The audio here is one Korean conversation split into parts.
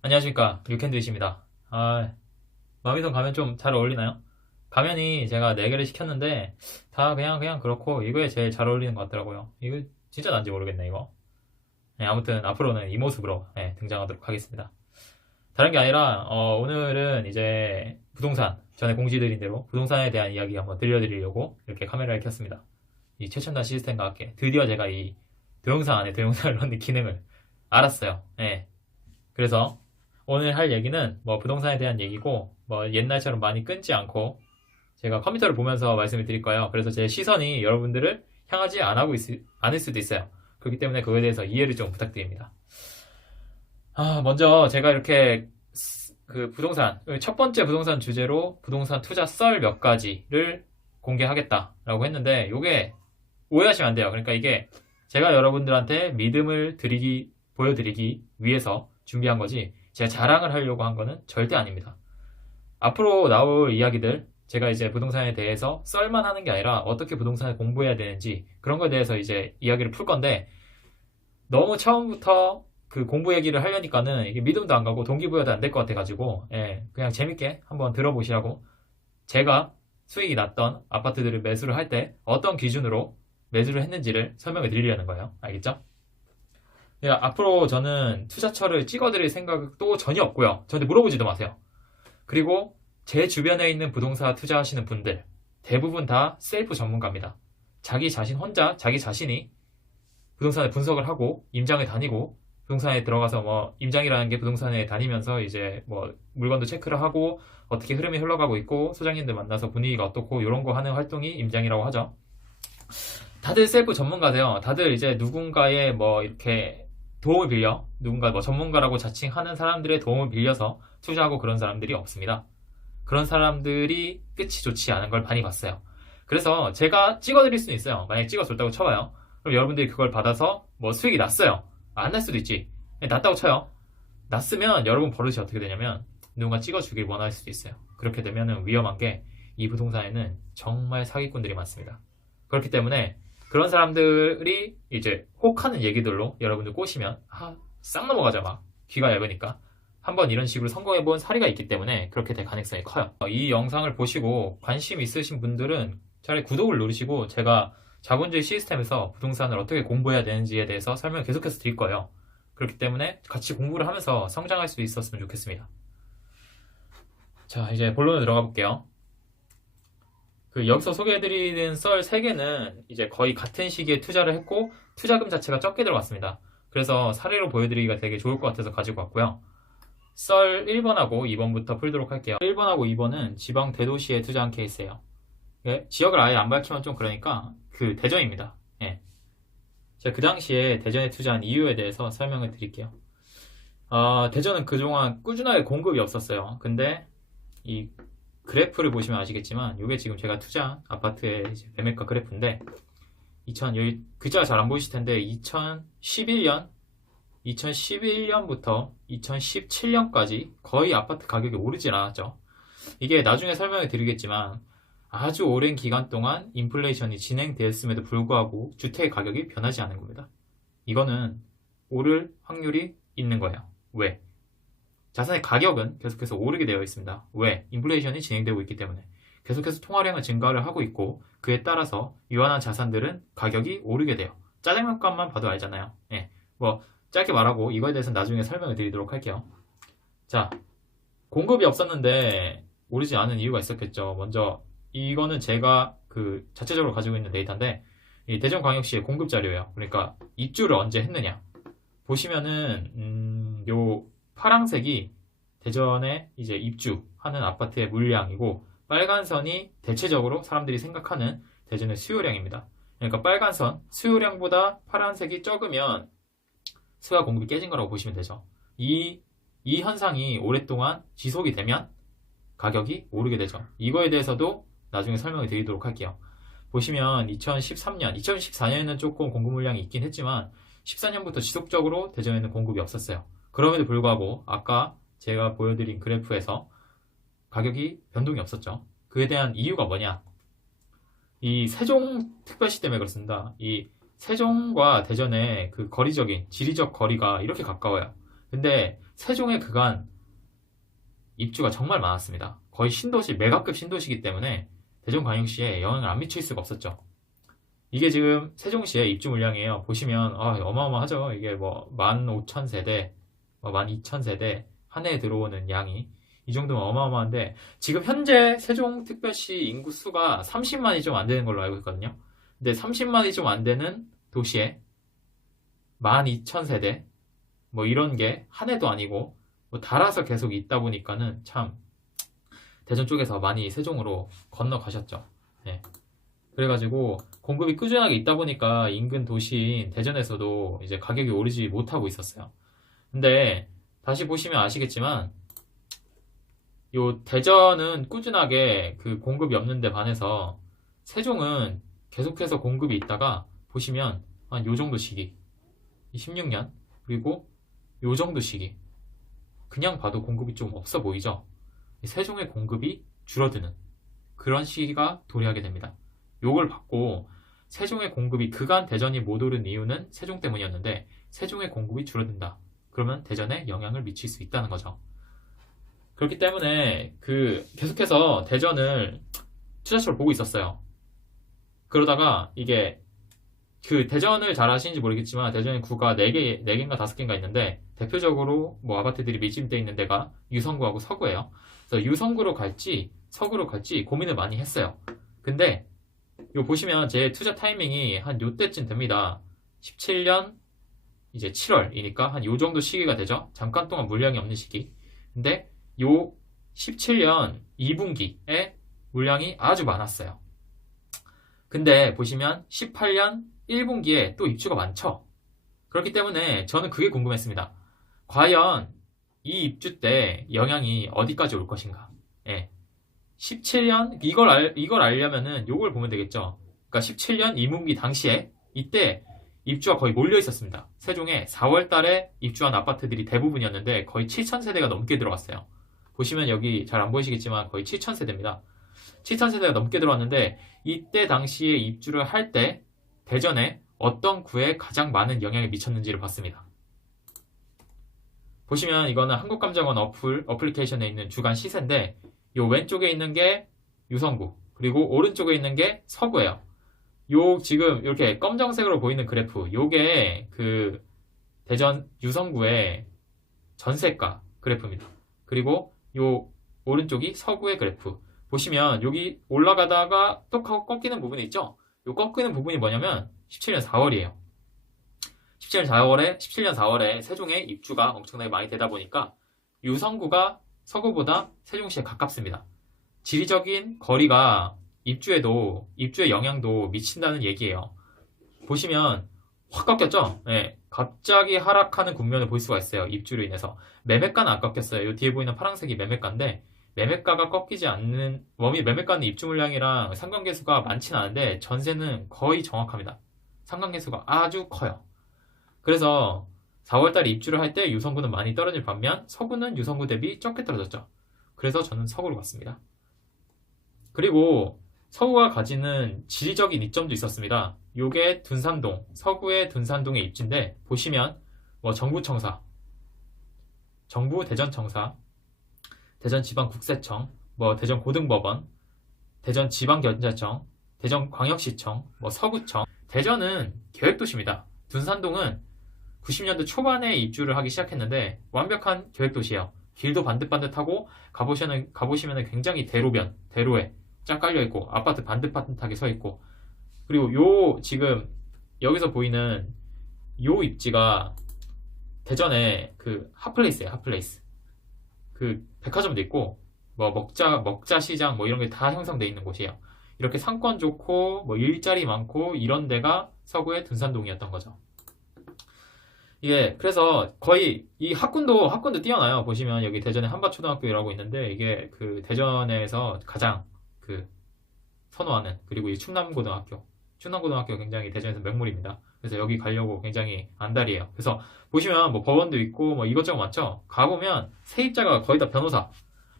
안녕하십니까, 류캔드이십니다. 마미손 가면 좀 잘 어울리나요? 가면이 제가 4개를 시켰는데 다 그냥 그렇고 이거에 제일 잘 어울리는 것 같더라고요. 이거 진짜 난지 모르겠네, 이거. 네, 아무튼 앞으로는 이 모습으로 등장하도록 하겠습니다. 다른 게 아니라 오늘은 이제 부동산, 전에 공지드린 대로 부동산에 대한 이야기 한번 들려드리려고 이렇게 카메라를 켰습니다. 이 최첨단 시스템과 함께 드디어 제가 이 동영상 안에 동영상을 넣는 기능을 알았어요. 그래서 오늘 할 얘기는 뭐 부동산에 대한 얘기고 뭐 옛날처럼 많이 끊지 않고 제가 컴퓨터를 보면서 말씀을 드릴 거예요. 그래서 제 시선이 여러분들을 향하지 않을 수도 있어요. 그렇기 때문에 그거에 대해서 이해를 좀 부탁드립니다. 먼저 제가 이렇게 그 부동산, 첫 번째 부동산 주제로 부동산 투자 썰 몇 가지를 공개하겠다라고 했는데 이게 오해하시면 안 돼요. 그러니까 이게 제가 여러분들한테 믿음을 보여드리기 위해서 준비한 거지 제가 자랑을 하려고 한 거는 절대 아닙니다. 앞으로 나올 이야기들 제가 이제 부동산에 대해서 썰만 하는 게 아니라 어떻게 부동산을 공부해야 되는지 그런 거에 대해서 이제 이야기를 풀 건데 너무 처음부터 그 공부 얘기를 하려니까는 이게 믿음도 안 가고 동기부여도 안 될 것 같아가지고 그냥 재밌게 한번 들어보시라고 제가 수익이 났던 아파트들을 매수를 할 때 어떤 기준으로 매수를 했는지를 설명을 드리려는 거예요. 알겠죠? 앞으로 저는 투자처를 찍어드릴 생각도 전혀 없고요. 저한테 물어보지도 마세요. 그리고 제 주변에 있는 부동산 투자하시는 분들 대부분 다 셀프 전문가입니다. 자기 자신 혼자 자기 자신이 부동산을 분석을 하고 임장을 다니고 부동산에 들어가서 뭐 임장이라는 게 부동산에 다니면서 이제 뭐 물건도 체크를 하고 어떻게 흐름이 흘러가고 있고 소장님들 만나서 분위기가 어떻고 이런 거 하는 활동이 임장이라고 하죠. 다들 셀프 전문가세요. 다들 이제 누군가의 뭐 이렇게 도움을 빌려 누군가 뭐 전문가라고 자칭하는 사람들의 도움을 빌려서 투자하고 그런 사람들이 없습니다. 그런 사람들이 끝이 좋지 않은 걸 많이 봤어요. 그래서 제가 찍어드릴 수는 있어요. 만약에 찍어줬다고 쳐봐요. 그럼 여러분들이 그걸 받아서 뭐 수익이 났어요. 안 날 수도 있지. 났다고 쳐요. 났으면 여러분 버릇이 어떻게 되냐면 누군가 찍어주길 원할 수도 있어요. 그렇게 되면 위험한 게 이 부동산에는 정말 사기꾼들이 많습니다. 그렇기 때문에 그런 사람들이 이제 혹하는 얘기들로 여러분들 꼬시면 싹 넘어가죠. 막 귀가 얇으니까 한번 이런 식으로 성공해본 사례가 있기 때문에 그렇게 될 가능성이 커요. 이 영상을 보시고 관심 있으신 분들은 차라리 구독을 누르시고 제가 자본주의 시스템에서 부동산을 어떻게 공부해야 되는지에 대해서 설명을 계속해서 드릴 거예요. 그렇기 때문에 같이 공부를 하면서 성장할 수 있었으면 좋겠습니다. 자, 이제 본론으로 들어가 볼게요. 여기서 소개해드리는 썰 3개는 이제 거의 같은 시기에 투자를 했고 투자금 자체가 적게 들어갔습니다. 그래서 사례로 보여드리기가 되게 좋을 것 같아서 가지고 왔고요. 썰 1번하고 2번부터 풀도록 할게요. 1번하고 2번은 지방 대도시에 투자한 케이스예요. 지역을 아예 안 밝히면 좀 그러니까 그 대전입니다. 제가 그 당시에 대전에 투자한 이유에 대해서 설명을 드릴게요. 대전은 그동안 꾸준하게 공급이 없었어요. 근데 이 그래프를 보시면 아시겠지만 이게 지금 제가 투자한 아파트의 매매가 그래프인데 여기 글자가 잘 안 보이실 텐데 2011년부터 2017년까지 거의 아파트 가격이 오르질 않았죠. 이게 나중에 설명을 드리겠지만 아주 오랜 기간 동안 인플레이션이 진행되었음에도 불구하고 주택 가격이 변하지 않은 겁니다. 이거는 오를 확률이 있는 거예요. 왜? 자산의 가격은 계속해서 오르게 되어 있습니다. 왜? 인플레이션이 진행되고 있기 때문에. 계속해서 통화량은 증가를 하고 있고 그에 따라서 유한한 자산들은 가격이 오르게 돼요. 짜장면 값만 봐도 알잖아요. 뭐 짧게 말하고 이거에 대해서는 나중에 설명을 드리도록 할게요. 자, 공급이 없었는데 오르지 않은 이유가 있었겠죠. 먼저 이거는 제가 그 자체적으로 가지고 있는 데이터인데 이 대전광역시의 공급 자료예요. 그러니까 입주를 언제 했느냐. 보시면은 요 파란색이 대전에 이제 입주하는 아파트의 물량이고 빨간 선이 대체적으로 사람들이 생각하는 대전의 수요량입니다. 그러니까 빨간 선 수요량보다 파란색이 적으면 수요와 공급이 깨진 거라고 보시면 되죠. 이 현상이 오랫동안 지속이 되면 가격이 오르게 되죠. 이거에 대해서도 나중에 설명을 드리도록 할게요. 보시면 2013년, 2014년에는 조금 공급 물량이 있긴 했지만 14년부터 지속적으로 대전에는 공급이 없었어요. 그럼에도 불구하고 아까 제가 보여드린 그래프에서 가격이 변동이 없었죠. 그에 대한 이유가 뭐냐? 이 세종특별시 때문에 그렇습니다. 이 세종과 대전의 그 거리적인 지리적 거리가 이렇게 가까워요. 근데 세종의 그간 입주가 정말 많았습니다. 거의 신도시, 메가급 신도시이기 때문에 대전광역시에 영향을 안 미칠 수가 없었죠. 이게 지금 세종시의 입주 물량이에요. 보시면 어마어마하죠. 이게 뭐 15,000세대, 뭐 12,000세대 한 해에 들어오는 양이 이 정도면 어마어마한데 지금 현재 세종특별시 인구 수가 30만이 좀 안 되는 걸로 알고 있거든요. 근데 30만이 좀 안 되는 도시에 12,000세대 뭐 이런 게 한 해도 아니고 뭐 달아서 계속 있다 보니까는 참 대전 쪽에서 많이 세종으로 건너가셨죠. 네. 그래가지고 공급이 꾸준하게 있다 보니까 인근 도시인 대전에서도 이제 가격이 오르지 못하고 있었어요. 근데 다시 보시면 아시겠지만 요 대전은 꾸준하게 그 공급이 없는데 반해서 세종은 계속해서 공급이 있다가 보시면 한 요 정도 시기 16년 그리고 요 정도 시기 그냥 봐도 공급이 좀 없어 보이죠. 세종의 공급이 줄어드는 그런 시기가 도래하게 됩니다. 요걸 받고 세종의 공급이 그간 대전이 못 오른 이유는 세종 때문이었는데 세종의 공급이 줄어든다. 그러면 대전에 영향을 미칠 수 있다는 거죠. 그렇기 때문에 계속해서 대전을 투자처로 보고 있었어요. 그러다가 이게 대전을 잘 아시는지 모르겠지만 대전에 구가 4개인가 5개인가 있는데 대표적으로 뭐 아파트들이 밀집되어 있는 데가 유성구하고 서구예요. 그래서 유성구로 갈지 서구로 갈지 고민을 많이 했어요. 근데 요 보시면 제 투자 타이밍이 한 요때쯤 됩니다. 17년 이제 7월이니까 한 요 정도 시기가 되죠. 잠깐 동안 물량이 없는 시기. 근데 요 17년 2분기에 물량이 아주 많았어요. 근데 보시면 18년 1분기에 또 입주가 많죠. 그렇기 때문에 저는 그게 궁금했습니다. 과연 이 입주 때 영향이 어디까지 올 것인가? 예. 17년 이걸 알려면은 요걸 보면 되겠죠. 그러니까 17년 2분기 당시에 이때 입주가 거의 몰려 있었습니다. 세종에 4월 달에 입주한 아파트들이 대부분이었는데 거의 7,000세대가 넘게 들어왔어요. 보시면 여기 잘 안 보이시겠지만 거의 7,000세대입니다. 7,000세대가 넘게 들어왔는데 이때 당시에 입주를 할 때 대전에 어떤 구에 가장 많은 영향을 미쳤는지를 봤습니다. 보시면 이거는 한국감정원 어플리케이션에 있는 주간 시세인데 요 왼쪽에 있는 게 유성구 그리고 오른쪽에 있는 게 서구예요. 요 지금 이렇게 검정색으로 보이는 그래프 요게 그 대전 유성구의 전세가 그래프입니다. 그리고 요 오른쪽이 서구의 그래프 보시면 여기 올라가다가 똑 하고 꺾이는 부분이 있죠. 요 꺾이는 부분이 뭐냐면 17년 4월이에요. 17년 4월에 세종에 입주가 엄청나게 많이 되다 보니까 유성구가 서구보다 세종시에 가깝습니다. 지리적인 거리가 입주에 영향도 미친다는 얘기예요. 보시면 확 꺾였죠? 네, 갑자기 하락하는 국면을 볼 수가 있어요. 입주로 인해서. 매매가는 안 꺾였어요. 이 뒤에 보이는 파란색이 매매가인데 매매가가 꺾이지 않는 매매가는 입주 물량이랑 상관계수가 많지는 않은데 전세는 거의 정확합니다. 상관계수가 아주 커요. 그래서 4월달에 입주를 할 때 유성구는 많이 떨어질 반면 서구는 유성구 대비 적게 떨어졌죠. 그래서 저는 서구로 갔습니다. 그리고 서구가 가지는 지리적인 이점도 있었습니다. 요게 둔산동, 서구의 둔산동의 입지인데 보시면 뭐 정부청사, 정부 대전청사, 대전지방국세청, 뭐 대전고등법원, 대전지방경찰청, 대전광역시청, 뭐 서구청. 대전은 계획도시입니다. 둔산동은 90년대 초반에 입주를 하기 시작했는데 완벽한 계획도시예요. 길도 반듯반듯하고 가보시면 굉장히 대로에 쫙 깔려있고 아파트 반듯반듯하게 서있고 그리고 요 지금 여기서 보이는 요 입지가 대전에 그 핫플레이스예요. 핫플레이스. 그 백화점도 있고 뭐 먹자 시장 뭐 이런 게 다 형성돼 있는 곳이에요. 이렇게 상권 좋고 뭐 일자리 많고 이런 데가 서구의 둔산동이었던 거죠. 이게 그래서 거의 이 학군도 뛰어나요. 보시면 여기 대전에 한밭초등학교라고 있는데 이게 그 대전에서 가장 그 선호하는 그리고 이 충남고등학교 굉장히 대전에서 명물입니다. 그래서 여기 가려고 굉장히 안달이에요. 그래서 보시면 뭐 법원도 있고 뭐 이것저것 많죠. 가보면 세입자가 거의 다 변호사,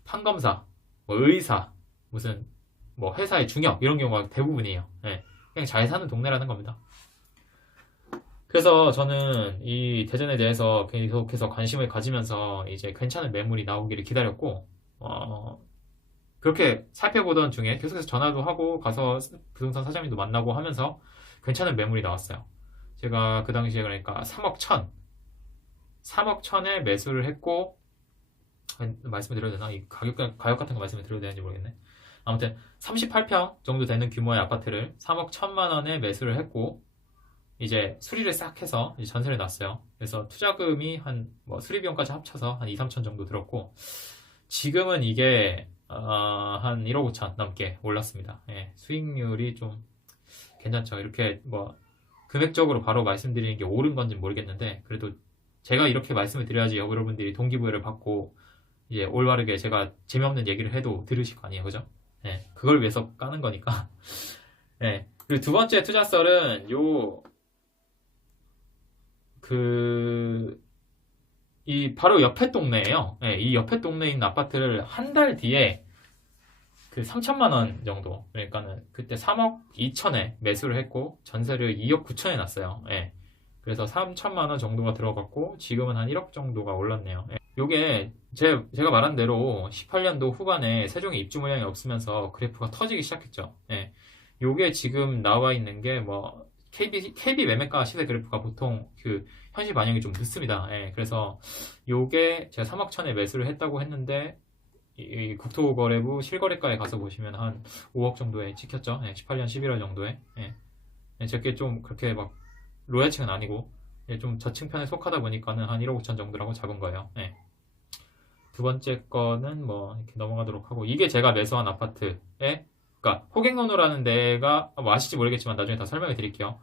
판검사, 뭐 의사, 무슨 뭐 회사의 중역 이런 경우가 대부분이에요. 네. 그냥 잘 사는 동네라는 겁니다. 그래서 저는 이 대전에 대해서 계속해서 관심을 가지면서 이제 괜찮은 매물이 나오기를 기다렸고, 그렇게 살펴보던 중에 계속해서 전화도 하고 가서 부동산 사장님도 만나고 하면서 괜찮은 매물이 나왔어요. 제가 그 당시에 그러니까 3억 천에 매수를 했고, 말씀을 드려도 되나? 이 가격 같은 거 말씀을 드려도 되는지 모르겠네. 아무튼 38평 정도 되는 규모의 아파트를 3억 1천만 원에 매수를 했고, 이제 수리를 싹 해서 이제 전세를 놨어요. 그래서 투자금이 뭐 수리비용까지 합쳐서 한 2, 3천 정도 들었고, 지금은 이게 한 1억 5천 넘게 올랐습니다. 예, 수익률이 좀 괜찮죠. 이렇게 뭐 금액적으로 바로 말씀드리는 게 옳은 건지 모르겠는데, 그래도 제가 이렇게 말씀을 드려야지 여러분들이 동기부여를 받고 이제 올바르게 제가 재미없는 얘기를 해도 들으실 거 아니에요, 그죠? 예, 그걸 위해서 까는 거니까. 예. 그리고 두 번째 투자썰은 이 바로 옆에 동네예요. 예, 이 옆에 동네에 있는 아파트를 한 달 뒤에 3천만 원 정도, 그러니까는 그때 3억 2천에 매수를 했고 전세를 2억 9천에 놨어요. 예. 그래서 3천만 원 정도가 들어갔고 지금은 한 1억 정도가 올랐네요. 예. 요게 제가 말한 대로 18년도 후반에 세종에 입주 물량이 없으면서 그래프가 터지기 시작했죠. 예. 요게 지금 나와 있는 게 뭐 KB 매매가 시세 그래프가 보통 현실 반영이 좀 늦습니다. 예. 그래서 요게 제가 3억 천에 매수를 했다고 했는데 이 국토거래부 실거래가에 가서 보시면 한 5억 정도에 찍혔죠. 예, 18년 11월 정도에. 예. 예, 제게 좀 그렇게 막 로얄층은 아니고 예, 좀 저층편에 속하다 보니까는 한 1억 5천 정도라고 잡은 거예요. 예. 두 번째 거는 뭐 이렇게 넘어가도록 하고, 이게 제가 매수한 아파트에, 그러니까 호갱노노라는 데가 뭐 아실지 모르겠지만 나중에 다 설명해 드릴게요.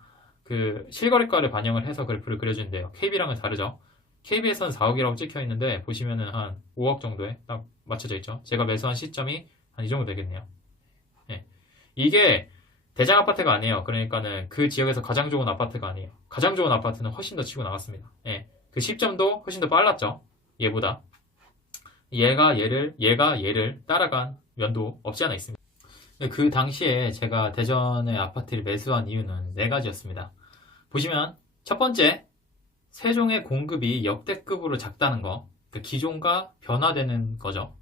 실거래가를 반영을 해서 그래프를 그려준대요. KB랑은 다르죠. KB에서는 4억이라고 찍혀 있는데 보시면은 한 5억 정도에 딱 맞춰져 있죠. 제가 매수한 시점이 한 이 정도 되겠네요. 예. 이게 대장 아파트가 아니에요. 그러니까는 그 지역에서 가장 좋은 아파트가 아니에요. 가장 좋은 아파트는 훨씬 더 치고 나갔습니다. 예. 그 시점도 훨씬 더 빨랐죠. 얘보다. 얘가 얘를 따라간 면도 없지 않아 있습니다. 그 당시에 제가 대전의 아파트를 매수한 이유는 네 가지였습니다. 보시면 첫 번째, 세종의 공급이 역대급으로 작다는 거, 기존과 변화되는 거죠.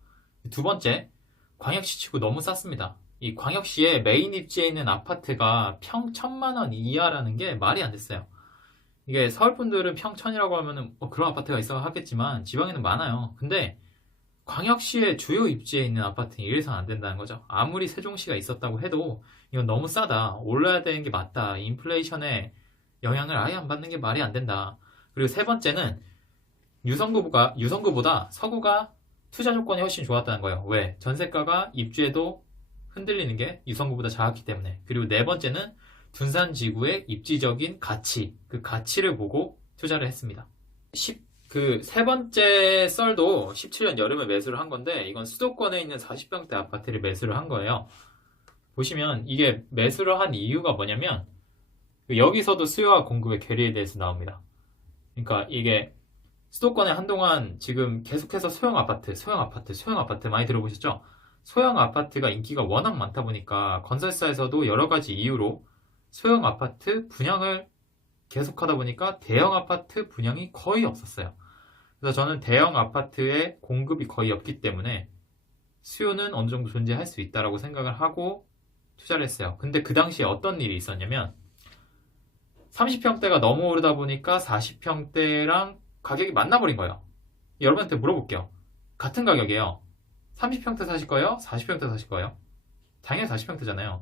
두 번째, 광역시 치고 너무 쌌습니다. 이 광역시에 메인 입지에 있는 아파트가 평 1,000만 원 이하라는 게 말이 안 됐어요. 이게 서울 분들은 평 1,000이라고 하면은 그런 아파트가 있어 하겠지만 지방에는 많아요. 근데 광역시의 주요 입지에 있는 아파트는 이래서는 안 된다는 거죠. 아무리 세종시가 있었다고 해도 이건 너무 싸다. 올라야 되는 게 맞다. 인플레이션에 영향을 아예 안 받는 게 말이 안 된다. 그리고 세 번째는 유성구보다 서구가 투자 조건이 훨씬 좋았다는 거예요. 왜? 전세가가 입주에도 흔들리는 게 유성구보다 작았기 때문에. 그리고 네 번째는 둔산지구의 입지적인 가치, 그 가치를 보고 투자를 했습니다. 세 번째 썰도 17년 여름에 매수를 한 건데, 이건 수도권에 있는 40평대 아파트를 매수를 한 거예요. 보시면 이게 매수를 한 이유가 뭐냐면, 여기서도 수요와 공급의 괴리에 대해서 나옵니다. 그러니까 이게 수도권에 한동안 지금 계속해서 소형 아파트 많이 들어보셨죠? 소형 아파트가 인기가 워낙 많다 보니까 건설사에서도 여러 가지 이유로 소형 아파트 분양을 계속하다 보니까 대형 아파트 분양이 거의 없었어요. 그래서 저는 대형 아파트의 공급이 거의 없기 때문에 수요는 어느 정도 존재할 수 있다라고 생각을 하고 투자를 했어요. 근데 그 당시에 어떤 일이 있었냐면 30평대가 너무 오르다 보니까 40평대랑 가격이 만나버린 거예요. 여러분한테 물어볼게요. 같은 가격이에요. 30평대 사실 거예요? 40평대 사실 거예요? 당연히 40평대잖아요.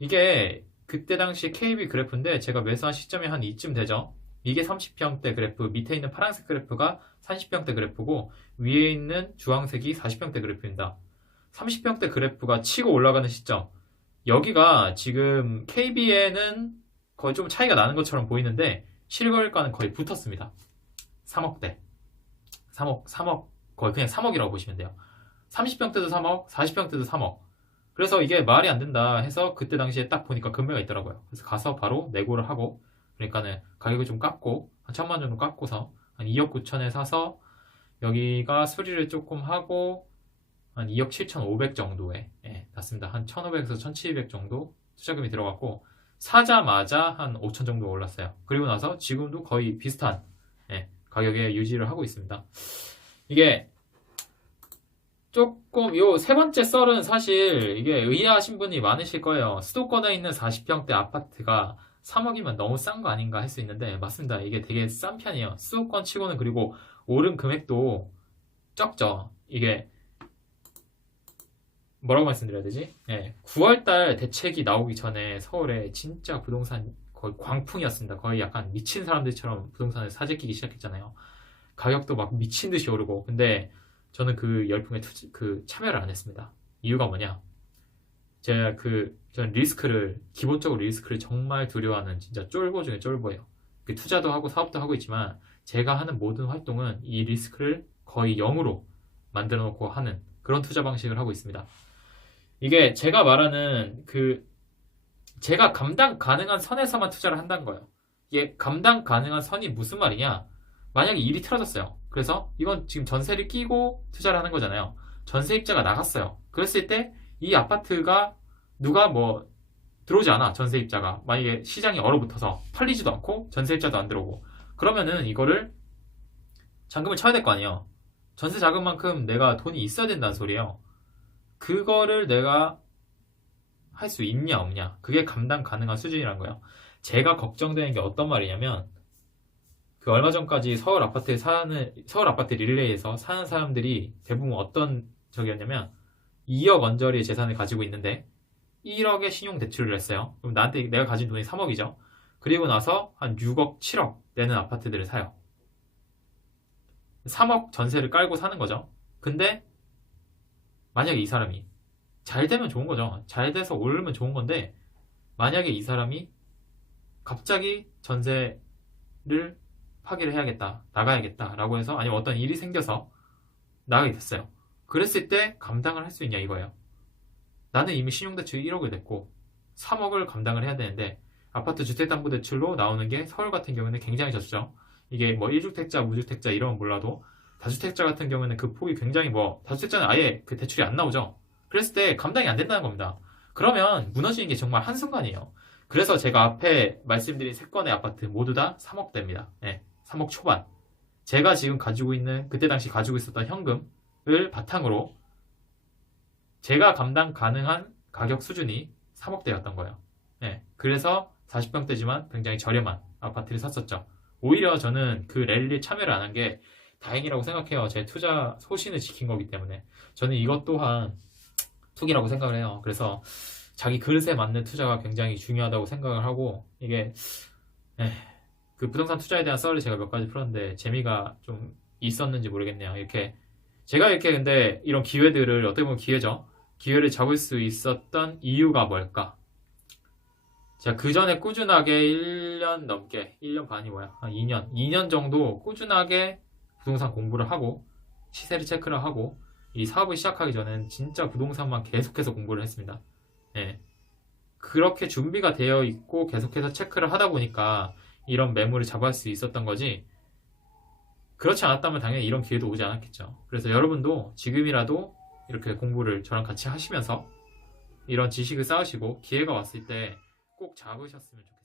이게 그때 당시 KB 그래프인데 제가 매수한 시점이 한 이쯤 되죠. 이게 30평대 그래프, 밑에 있는 파란색 그래프가 30평대 그래프고 위에 있는 주황색이 40평대 그래프입니다. 30평대 그래프가 치고 올라가는 시점, 여기가 지금 KB에는 거의 좀 차이가 나는 것처럼 보이는데 실거래가는 거의 붙었습니다. 3억대. 3억, 거의 그냥 3억이라고 보시면 돼요. 30평대도 3억, 40평대도 3억. 그래서 이게 말이 안 된다 해서 그때 당시에 딱 보니까 금매가 있더라고요. 그래서 가서 바로 내고를 하고, 그러니까는 가격을 좀 깎고, 한 1,000만 정도 깎고서 한 2억 9천에 사서 여기가 수리를 조금 하고 한 2억 7,500 정도에 났습니다. 한 1,500에서 1,700 정도 투자금이 들어갔고, 사자마자 한 5천 정도 올랐어요. 그리고 나서 지금도 거의 비슷한 가격에 유지를 하고 있습니다. 이게 조금 요 세 번째 썰은 사실 이게 의아하신 분이 많으실 거예요. 수도권에 있는 40평대 아파트가 3억이면 너무 싼 거 아닌가 할 수 있는데 맞습니다. 이게 되게 싼 편이에요. 수도권 치고는. 그리고 오른 금액도 적죠. 이게 뭐라고 말씀드려야 되지? 9월달 대책이 나오기 전에 서울에 진짜 부동산 거의 광풍이었습니다. 거의 약간 미친 사람들처럼 부동산을 사재끼기 시작했잖아요. 가격도 막 미친 듯이 오르고. 근데 저는 그 열풍에 참여를 안 했습니다. 이유가 뭐냐? 제가 저는 기본적으로 리스크를 정말 두려워하는 진짜 쫄보 중에 쫄보예요. 투자도 하고 사업도 하고 있지만 제가 하는 모든 활동은 이 리스크를 거의 0으로 만들어 놓고 하는 그런 투자 방식을 하고 있습니다. 이게 제가 말하는 제가 감당 가능한 선에서만 투자를 한다는 거예요. 이게 감당 가능한 선이 무슨 말이냐? 만약에 일이 틀어졌어요. 그래서 이건 지금 전세를 끼고 투자를 하는 거잖아요. 전세입자가 나갔어요. 그랬을 때 이 아파트가 누가 들어오지 않아. 전세입자가. 만약에 시장이 얼어붙어서 팔리지도 않고 전세입자도 안 들어오고. 그러면은 이거를 잔금을 쳐야 될 거 아니에요. 전세 자금만큼 내가 돈이 있어야 된다는 소리예요. 그거를 내가 할 수 있냐 없냐. 그게 감당 가능한 수준이란 거예요. 제가 걱정되는 게 어떤 말이냐면 얼마 전까지 서울 아파트 릴레이에서 사는 사람들이 대부분 어떤 적이었냐면 2억 언저리의 재산을 가지고 있는데 1억의 신용 대출을 했어요. 그럼 나한테 내가 가진 돈이 3억이죠. 그리고 나서 한 6억, 7억 내는 아파트들을 사요. 3억 전세를 깔고 사는 거죠. 근데 만약에 이 사람이 잘 되면 좋은 거죠. 잘 돼서 오르면 좋은 건데 만약에 이 사람이 갑자기 전세를 파기를 해야겠다, 나가야겠다 라고 해서 아니면 어떤 일이 생겨서 나가게 됐어요. 그랬을 때 감당을 할 수 있냐 이거예요. 나는 이미 신용대출 1억을 냈고 3억을 감당을 해야 되는데 아파트 주택담보대출로 나오는 게 서울 같은 경우는 굉장히 적죠. 이게 1주택자, 무주택자 이러면 몰라도 다주택자 같은 경우는 그 폭이 굉장히 다주택자는 아예 그 대출이 안 나오죠. 그랬을 때 감당이 안 된다는 겁니다. 그러면 무너지는 게 정말 한순간이에요. 그래서 제가 앞에 말씀드린 3건의 아파트 모두 다 3억대입니다. 3억 초반. 제가 지금 그때 당시 가지고 있었던 현금을 바탕으로 제가 감당 가능한 가격 수준이 3억대였던 거예요. 그래서 40평대지만 굉장히 저렴한 아파트를 샀었죠. 오히려 저는 그 랠리에 참여를 안 한 게 다행이라고 생각해요. 제 투자 소신을 지킨 거기 때문에. 저는 이것 또한 투기라고 생각을 해요. 그래서 자기 그릇에 맞는 투자가 굉장히 중요하다고 생각을 하고 이게 그 부동산 투자에 대한 썰을 제가 몇 가지 풀었는데 재미가 좀 있었는지 모르겠네요. 제가 이렇게 근데 이런 기회들을 어떻게 보면 기회를 잡을 수 있었던 이유가 뭘까? 제가 그 전에 꾸준하게 1년 넘게 1년 반이 한 2년 정도 꾸준하게 부동산 공부를 하고 시세를 체크를 하고 이 사업을 시작하기 전엔 진짜 부동산만 계속해서 공부를 했습니다. 그렇게 준비가 되어 있고 계속해서 체크를 하다 보니까 이런 매물을 잡을 수 있었던 거지 그렇지 않았다면 당연히 이런 기회도 오지 않았겠죠. 그래서 여러분도 지금이라도 이렇게 공부를 저랑 같이 하시면서 이런 지식을 쌓으시고 기회가 왔을 때 꼭 잡으셨으면 좋겠습니다.